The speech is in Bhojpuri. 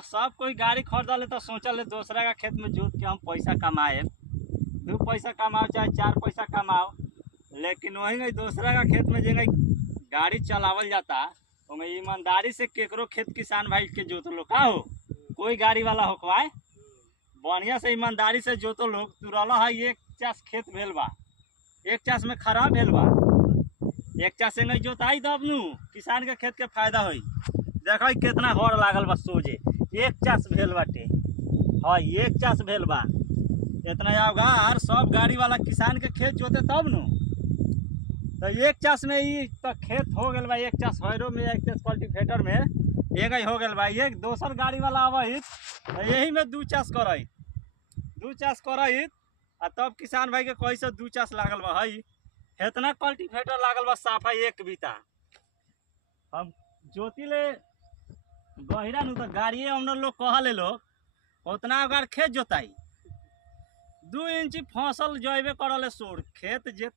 सब कोई गाड़ी खरीदले तो सोचल दूसरा का खेत में जोत के हम पैसा कमाए, 2 पैसा कमाओ चाहे 4 पैसा कमाओ, लेकिन वही दूसरा का खेत में जो गाड़ी चलावल जाता ओमे ईमानदारी से केकरो खेत किसान भाई के जोतो लो का हो, कोई गाड़ी वाला होकवाए बढ़िया से ईमानदारी से जोतो लोग तुरल है। 1 चास खेत भेल बा, 1 चास में खराब भेल बा, 1 चास से नहीं जोताई तब नु किसान के खेत के फायदा होई। देख कितना हर लागल बा सोझे 1 चास भेल बाटे, हाँ 1 चास भेल बा। इतना अवगार सब गाड़ी वाला किसान के खेत जोते तब नु, तो 1 चास में ही तो खेत हो गल बा। 1 चास हैरो में 1 चास कल्टीवेटर में एक ही हो गल बा। एक दोसर गाड़ी वाला आबहित तो यही में 2 चास करहित, 2 चास करहित आ तब किसान भाई के कैसे 2 चास लागल बा। हई इतना कल्टीवेटर लागल बा साफा 1 बीता। हम जोती ले गहिरा नु तो गाड़िए हम लोग कहले लोग उतना अगर खेत जोताई 2 इंची फसल जैबे करले सोर खेत जे